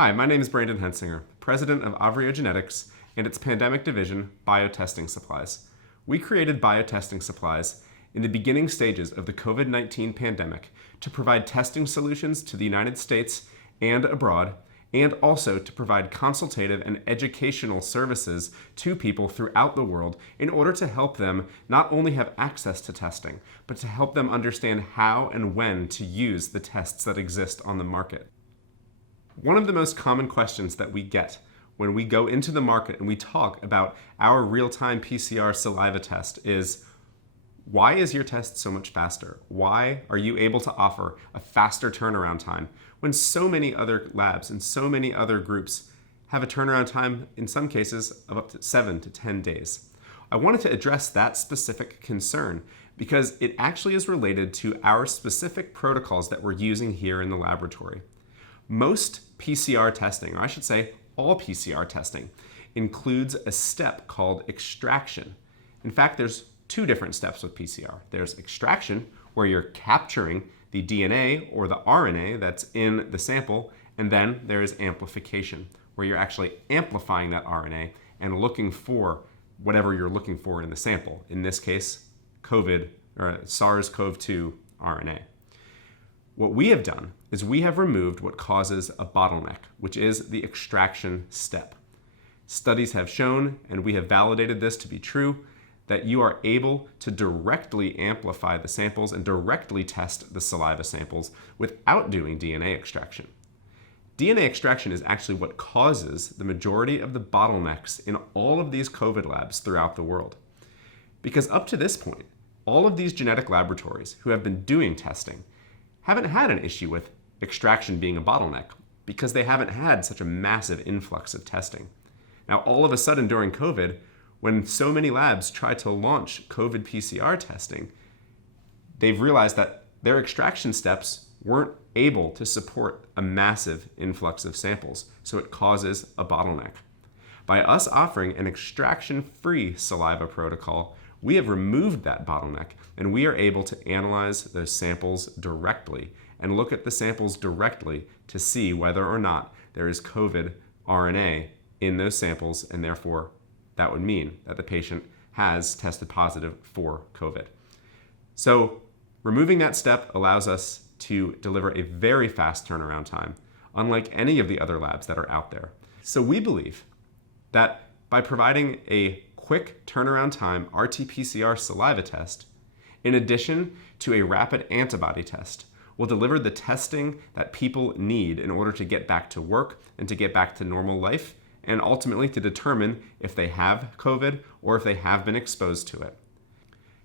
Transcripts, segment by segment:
Hi, my name is Brandon Hensinger, president of Avrio Genetics and its pandemic division, BioTesting Supplies. We created BioTesting Supplies in the beginning stages of the COVID-19 pandemic to provide testing solutions to the United States and abroad, and also to provide consultative and educational services to people throughout the world in order to help them not only have access to testing, but to help them understand how and when to use the tests that exist on the market. One of the most common questions that we get when we go into the market and we talk about our real-time PCR saliva test is, why is your test so much faster? Why are you able to offer a faster turnaround time when so many other labs and so many other groups have a turnaround time, in some cases, of up to 7 to 10 days? I wanted to address that specific concern because it actually is related to our specific protocols that we're using here in the laboratory. Most PCR testing, or I should say all PCR testing, includes a step called extraction. In fact, there's two different steps with PCR. There's extraction, where you're capturing the DNA or the RNA that's in the sample, and then there's amplification, where you're actually amplifying that RNA and looking for whatever you're looking for in the sample. In this case, COVID or SARS-CoV-2 RNA. What we have done is we have removed what causes a bottleneck, which is the extraction step. Studies have shown, and we have validated this to be true, that you are able to directly amplify the samples and directly test the saliva samples without doing DNA extraction. DNA extraction is actually what causes the majority of the bottlenecks in all of these COVID labs throughout the world. Because up to this point, all of these genetic laboratories who have been doing testing haven't had an issue with extraction being a bottleneck because they haven't had such a massive influx of testing. Now, all of a sudden during COVID, when so many labs try to launch COVID PCR testing, they've realized that their extraction steps weren't able to support a massive influx of samples, so it causes a bottleneck. By us offering an extraction-free saliva protocol, we have removed that bottleneck, and we are able to analyze those samples directly and look at the samples directly to see whether or not there is COVID RNA in those samples, and therefore that would mean that the patient has tested positive for COVID. So removing that step allows us to deliver a very fast turnaround time, unlike any of the other labs that are out there. So we believe that by providing a quick turnaround time RT-PCR saliva test, in addition to a rapid antibody test, will deliver the testing that people need in order to get back to work and to get back to normal life, and ultimately to determine if they have COVID or if they have been exposed to it.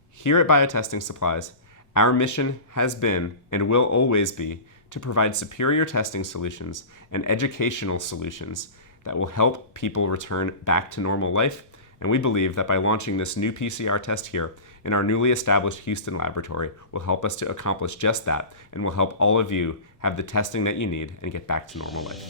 Here at BioTesting Supplies, our mission has been and will always be to provide superior testing solutions and educational solutions that will help people return back to normal life. And we believe that by launching this new PCR test here in our newly established Houston laboratory will help us to accomplish just that, and will help all of you have the testing that you need and get back to normal life.